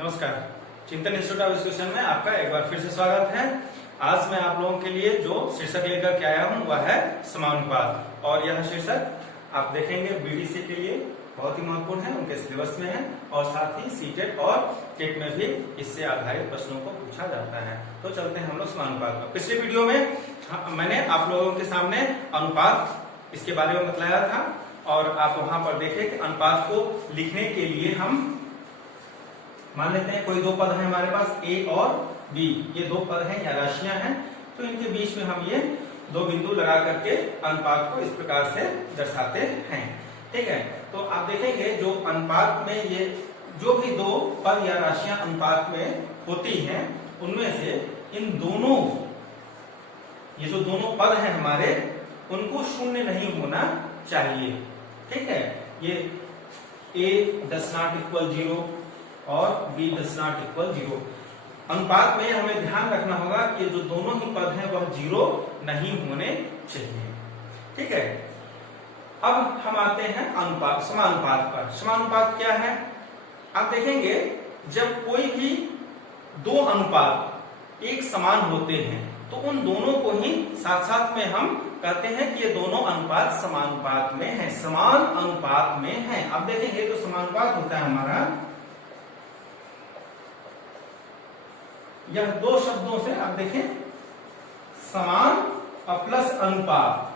नमस्कार। चिंतन institute of education में आपका एक बार फिर से स्वागत है। आज मैं आप लोगों के लिए जो शीर्षक लेकर के आया हूं वह है समानुपात, और यह शीर्षक आप देखेंगे बीडीसी के लिए बहुत ही महत्वपूर्ण है, उनके सिलेबस में है और साथ ही सीटेट और टेट में भी इससे आधारित प्रश्नों को पूछा जाता है। तो चलते हैं हम लोग समानुपात पर। पिछले वीडियो में मैंने आप लोगों के सामने अनुपात इसके बारे में बताया था और आप वहां पर देखें कि अनुपात को लिखने के लिए हम मान लेते हैं कोई दो पद है हमारे पास a और b, ये दो पद हैं या राशियां हैं, तो इनके बीच में हम ये दो बिंदु लगा करके अनुपात को इस प्रकार से दर्शाते हैं। ठीक है, तो आप देखेंगे जो अनुपात में ये जो भी दो पद या राशियां अनुपात में होती हैं उनमें से इन दोनों ये जो दोनों पद हैं हमारे उनको शून्य नहीं होना चाहिए। ठीक है, ये a does not equal 0 और b does not equal 0। अनुपात में हमें ध्यान रखना होगा कि जो दोनों ही पद हैं वह 0 नहीं होने चाहिए। ठीक है, अब हम आते हैं अनुपात समानुपात पर। समानुपात क्या है? आप देखेंगे जब कोई भी दो अनुपात एक समान होते हैं तो उन दोनों को ही साथ साथ में हम कहते हैं कि ये दोनों अनुपात समानुपात में है, समान अनुपात में है। अब देखेंगे तो समानुपात होता है हमारा यह दो शब्दों से, आप देखें समान और प्लस अनुपात।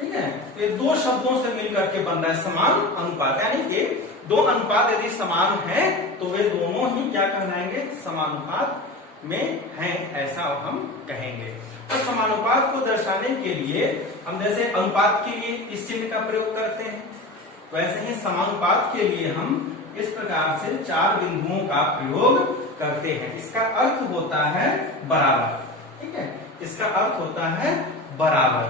ठीक है, ये दो शब्दों से मिलकर के बन रहा है समान अनुपात, यानी कि दो अनुपात यदि समान है तो वे दोनों ही क्या कहलाएंगे? समानुपात में हैं, ऐसा हम कहेंगे। तो समानुपात को दर्शाने के लिए हम जैसे अनुपात के लिए इस चिन्ह का प्रयोग करते हैं, वैसे ही समानुपात के लिए हम इस प्रकार से चार बिंदुओं का प्रयोग करते हैं। इसका अर्थ होता है बराबर। ठीक है, इसका अर्थ होता है बराबर।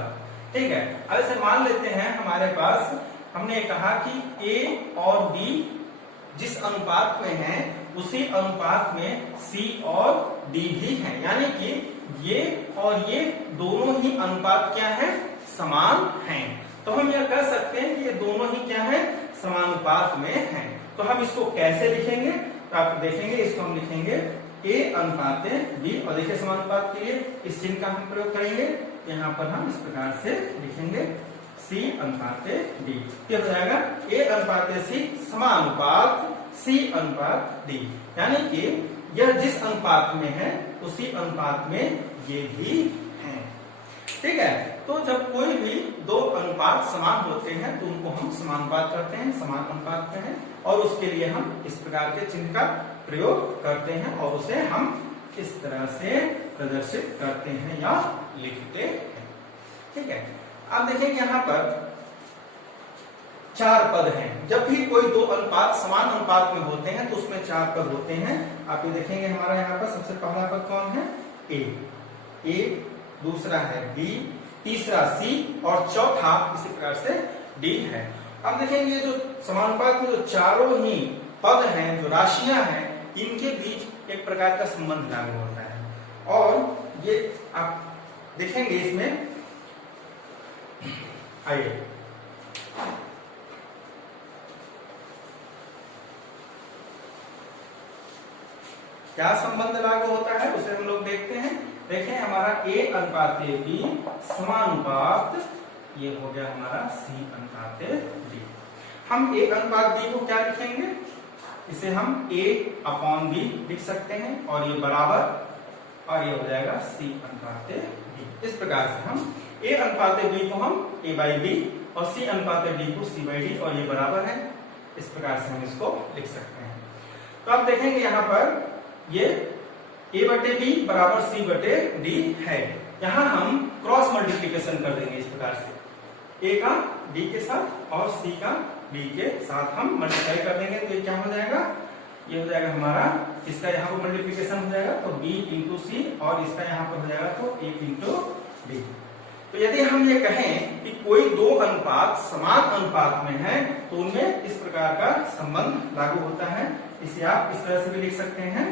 ठीक है, अब ऐसे मान लेते हैं हमारे पास हमने कहा कि a और b जिस अनुपात में है उसी अनुपात में c और d भी है, यानी कि ये और ये दोनों ही अनुपात क्या है? समान हैं। तो हम यह कह सकते हैं कि ये दोनों ही क्या है? समानुपात में हैं। तो हम इसको कैसे लिखेंगे? तो आप देखेंगे इसको हम लिखेंगे a अनुपात b, और देखिए समानुपात के लिए इस चिन्ह का हम प्रयोग करेंगे। यहाँ पर हम इस प्रकार से लिखेंगे c अनुपात d। क्या हो जाएगा? a अनुपात c समानुपात c अनुपात d, यानी कि यह जिस अनुपात में है उसी अनुपात में ये भी है। ठीक है, तो जब कोई भी दो अनुपात समान होते हैं तो उनको हम समानुपात करते हैं, समान अनुपात में है, और उसके लिए हम इस प्रकार के चिन्ह का प्रयोग करते हैं और उसे हम इस तरह से प्रदर्शित करते हैं या लिखते हैं। ठीक है, आप देखेंगे यहाँ पर चार पद हैं। जब भी कोई दो अनुपात समान अनुपात में होते हैं तो उसमें चार पद होते हैं। आप ये देखेंगे हमारा यहाँ पर सबसे पहला पद कौन है? a, दूसरा है b, तीसरा c और चौथा इसी प्रकार से d है। अब देखेंगे ये जो समानुपात में जो चारों ही पद हैं, जो राशियां हैं, इनके बीच एक प्रकार का संबंध लागू होता है। और ये आप देखेंगे इसमें आइए क्या संबंध लागू होता है उसे हम लोग देखते हैं। देखें हमारा a अनुपात b समानुपात ये हो गया हमारा c अनुपात d। हम a अनुपात b को क्या लिखेंगे? इसे हम a अपॉन b लिख सकते हैं और ये बराबर, और ये हो जाएगा c अनुपात d। इस प्रकार से हम a अनुपात b को हम a by b और c अनुपात d को c by d, और ये बराबर है। इस प्रकार से हम इसको लिख सकते हैं। तो आप देखेंगे यहाँ पर ये a बटे b बराबर c बटे d है। यहाँ हम क्रॉस मल्टीप्लीकेशन कर देंगे इस प्रकार से, a का d के साथ और c का d के साथ हम मल्टीप्लाई कर देंगे। तो ये क्या हो जाएगा? ये हो जाएगा हमारा, इसका यहाँ पर मल्टीप्लीकेशन हो जाएगा तो b इंटू सी, और इसका यहाँ पर हो जाएगा तो 1 इंटू d। तो यदि हम ये कहें कि कोई दो अनुपात समान अनुपात में है तो उनमें इस प्रकार का संबंध लागू होता है। इसे आप इस तरह से भी लिख सकते हैं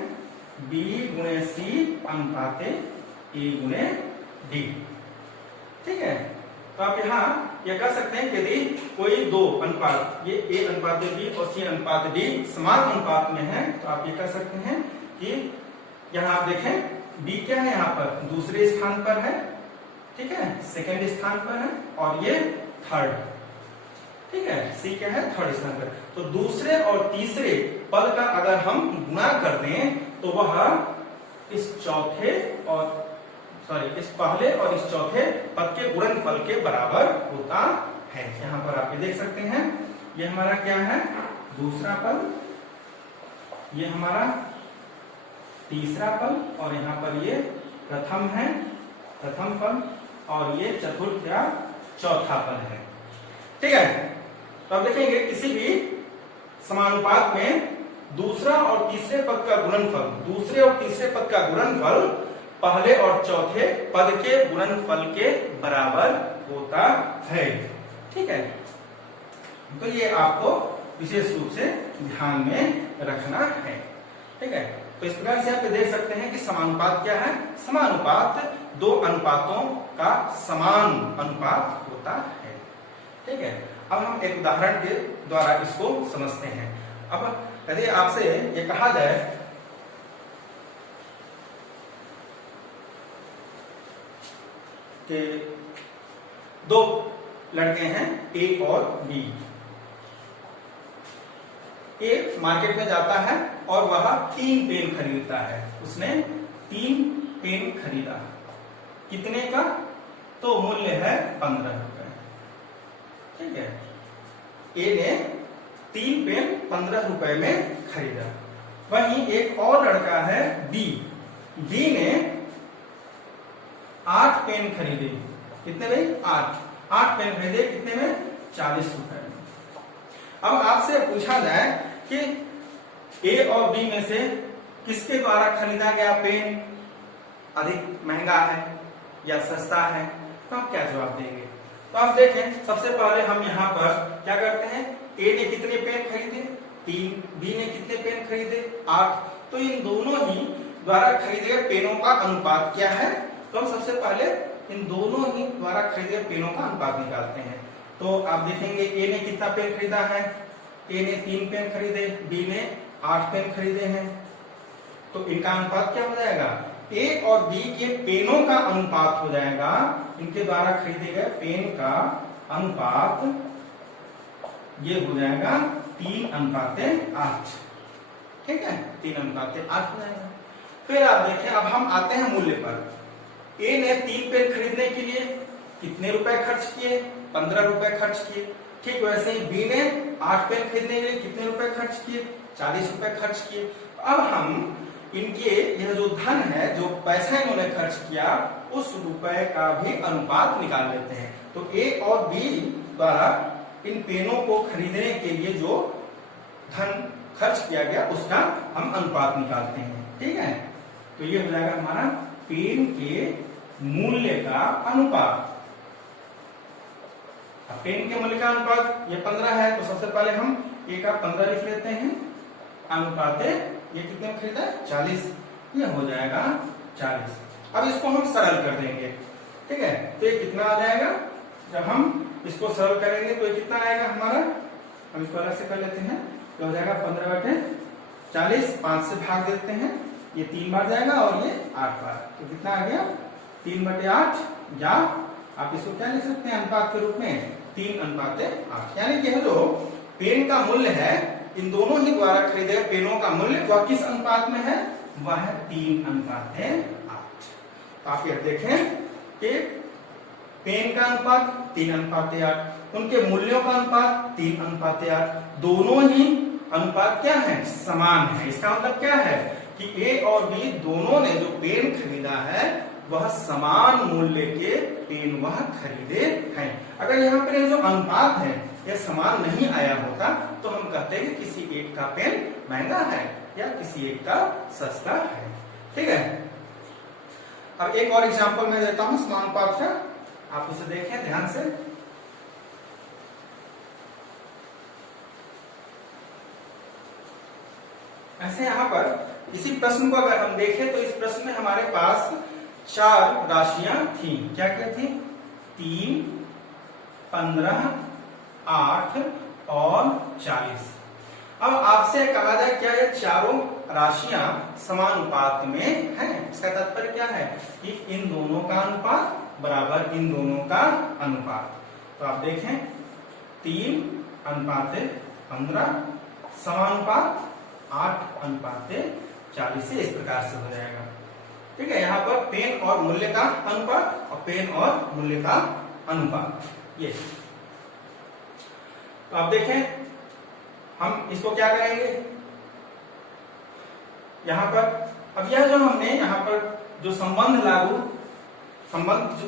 b गुणे c अनुपात a गुणे d। ठीक है, तो आप यहाँ ये कह सकते हैं कि यदि कोई दो अनुपात, ये A अनुपात B और C अनुपात D समान अनुपात में है, तो आप ये कह सकते हैं कि यहाँ आप देखें B क्या है, यहाँ पर दूसरे स्थान पर है, ठीक है, सेकेंड स्थान पर है, और ये थर्ड, ठीक है, C क्या है, थर्ड स्थान पर। तो दूसरे और तीसरे पद का अगर हम गुणा कर दें तो वह इस चौथे और इस पहले और इस चौथे पद के गुणनफल के बराबर होता है। यहाँ पर आप ये देख सकते हैं, ये हमारा क्या है, दूसरा पद, ये हमारा तीसरा पद, और यहाँ पर ये प्रथम है, प्रथम पद, और ये चतुर्थ या चौथा पद है, ठीक है। तो अब देखेंगे किसी भी समानुपात में दूसरा और तीसरे पद का गुणनफल, दूसरे और तीसरे पद का गुणनफल पहले और चौथे पद के गुणनफल के बराबर होता है, ठीक है। तो ये आपको विशेष रूप से ध्यान में रखना है, ठीक है। तो इस प्रकार से आप देख सकते हैं कि समानुपात क्या है, समानुपात दो अनुपातों का समान अनुपात होता है, ठीक है। अब हम एक उदाहरण के द्वारा इसको समझते हैं। अब यदि आपसे ये कहा जाए कि दो लड़के हैं A और B, A मार्केट में जाता है और वह 3 पेन खरीदता है, उसने 3 पेन खरीदा, कितने का, तो मूल्य है 15 रुपए, ठीक है। A ने 3 पेन 15 रुपए में खरीदा। वहीं एक और लड़का है B ने 8 पेन खरीदे, कितने भाई, 8 पेन खरीदे, कितने में, 40 रुपए में। अब आपसे पूछा जाए कि A और B में से किसके द्वारा खरीदा गया पेन अधिक महंगा है या सस्ता है, तो आप क्या जवाब देंगे। तो आप देखें, सबसे पहले हम यहाँ पर क्या करते हैं, A ने कितने पेन खरीदे, 3, B ने कितने पेन खरीदे, 8। तो इन दोनों ही द्वारा खरीदे गए पेनों का अनुपात क्या है, तो हम सबसे पहले इन दोनों ही द्वारा खरीदे पेनों का अनुपात निकालते हैं। तो आप देखेंगे A ने कितना पेन खरीदा है, A ने 3 पेन खरीदे, B ने 8 पेन खरीदे हैं, तो इनका अनुपात क्या हो जाएगा, A और B के पेनों का अनुपात हो जाएगा, इनके द्वारा खरीदे गए पेन का अनुपात ये हो जाएगा 3:8, ठीक है, 3:8 हो जाएगा। फिर आप देखें, अब हम आते हैं मूल्य पर। A ने 3 पेन खरीदने के लिए कितने रुपए खर्च किए, 15 रुपए खर्च किए, ठीक वैसे ही B ने 8 पेन खरीदने के लिए कितने रुपए खर्च किए, 40 रुपए खर्च किए। अब हम इनके यह जो धन है, जो पैसा इन्होंने खर्च किया, उस रुपए का भी अनुपात निकाल लेते हैं। तो A और B द्वारा इन पेनों को खरीदने के लिए जो धन खर्च किया गया उसका हम अनुपात निकालते हैं, ठीक है। तो ये हो जाएगा हमारा पेन के मूल्य का अनुपात। पेन के मूल्य का अनुपात ये 15 है, तो सबसे पहले हम A का 15 लिख लेते हैं, अनुपात ये कितने में खरीदा है, 40, ये हो जाएगा 40। अब इसको हम सरल कर देंगे, ठीक है। तो ये कितना आ जाएगा, जब हम इसको सरल करेंगे तो ये कितना आएगा हमारा, हम इसको अलग से कर लेते हैं, तो हो जाएगा 15/40, 5 से भाग देते हैं, ये 3 बार जाएगा और ये 8 बार, तो कितना आ गया 3/8, या आप इसको क्या लिख सकते हैं अनुपात के रूप में, 3:8। यानी कि जो पेन का मूल्य है, इन दोनों ही द्वारा खरीदे गए पेनों का मूल्य वह किस अनुपात में है, वह 3:8। तो आप यह देखें कि पेन का अनुपात 3:8, उनके मूल्यों का अनुपात 3:8, दोनों ही अनुपात क्या है, समान है। इसका मतलब क्या है कि A और B दोनों ने जो पेन खरीदा है वह समान मूल्य के पेन वह खरीदे हैं। अगर यहाँ पर जो अनुपात है यह समान नहीं आया होता तो हम कहते हैं कि किसी एक का पेन महंगा है या किसी एक का सस्ता है, ठीक है। अब एक और एग्जांपल मैं देता हूं समानुपात का, आप उसे देखें ध्यान से। ऐसे यहां पर इसी प्रश्न को अगर हम देखें तो इस प्रश्न में हमारे पास 4 राशियां थी, क्या क्या थी, 3, 15, 8 और 40। अब आपसे कहा जाए क्या ये चारों राशियां समानुपात में हैं। इसका तात्पर्य क्या है कि इन दोनों का अनुपात बराबर इन दोनों का अनुपात। तो आप देखें 3:15 समानुपात 8:40 से इस प्रकार से हो जाएगा। ठीक है, यहाँ पर पेन और मूल्य का अनुपात और पेन और मूल्य का अनुपात ये। तो आप देखें हम इसको क्या करेंगे यहाँ पर। अब यह जो हमने यहाँ पर जो संबंध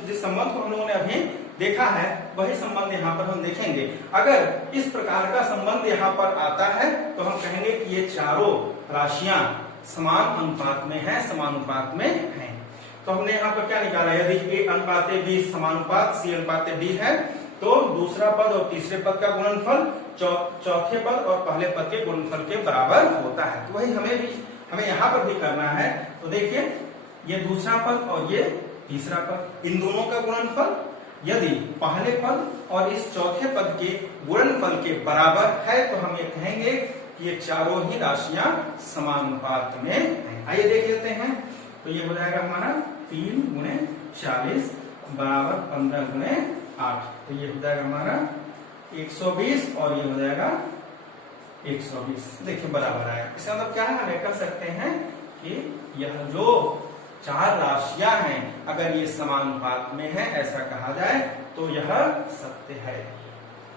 जिस संबंध को हम लोगों ने अभी देखा है वही संबंध यहाँ पर हम देखेंगे। अगर इस प्रकार का संबंध यहाँ पर आता है तो हम कहेंगे कि ये चारों राशियां समान अनुपात में हैं, समानुपात में हैं। तो हमने यहाँ पर क्या निकाला, यदि A:B समानुपात C:D है तो दूसरा पद और तीसरे पद का गुणनफल चौथे पद और पहले पद के गुणनफल के बराबर होता है। तो वही हमें यहाँ पर भी करना है। तो देखिए ये दूसरा पद और ये तीसरा पद, इन दोनों का गुणनफल यदि पहले पद और इस चौथे पद के गुणनफल के बराबर है तो हम ये कहेंगे कि ये चारों ही राशियां समानुपात में हैं। आइए देख लेते हैं। तो ये हो जाएगा हमारा 3 × 40 बराबर 15 × 8। तो ये हो जाएगा हमारा 120 और ये हो जाएगा 120। देखिए बराबर आएगा। इसका मतलब क्या है, हम कह सकते हैं कि यह जो चार राशियां हैं अगर ये समानुपात में है ऐसा कहा जाए तो यह सत्य है।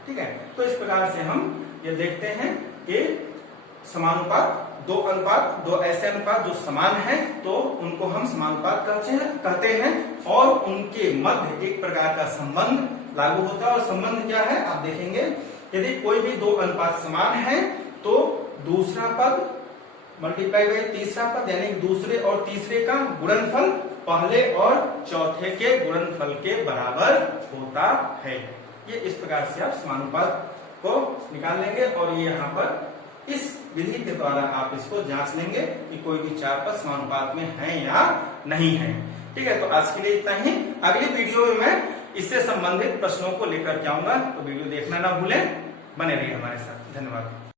ठीक है, तो इस प्रकार से हम ये देखते हैं कि समानुपात दो ऐसे अनुपात जो समान हैं तो उनको हम समानुपात कहते हैं और उनके मध्य एक प्रकार का संबंध लागू होता है। और संबंध क्या है आप देखेंगे, यदि कोई भी दो अनुपात समान है तो दूसरा पद मल्टीप्लाई बाई तीसरा पद यानी दूसरे और तीसरे का गुणनफल पहले और चौथे के गुणनफल के बराबर होता है। ये इस प्रकार से आप समानुपात को निकाल लेंगे और ये यहाँ पर इस विधि के द्वारा आप इसको जांच लेंगे कि कोई भी चार पद समानुपात में है या नहीं है। ठीक है, तो आज के लिए इतना ही। अगली वीडियो में मैं इससे संबंधित प्रश्नों को लेकर के आऊंगा, तो वीडियो देखना ना भूलें, बने रहिए हमारे साथ। धन्यवाद।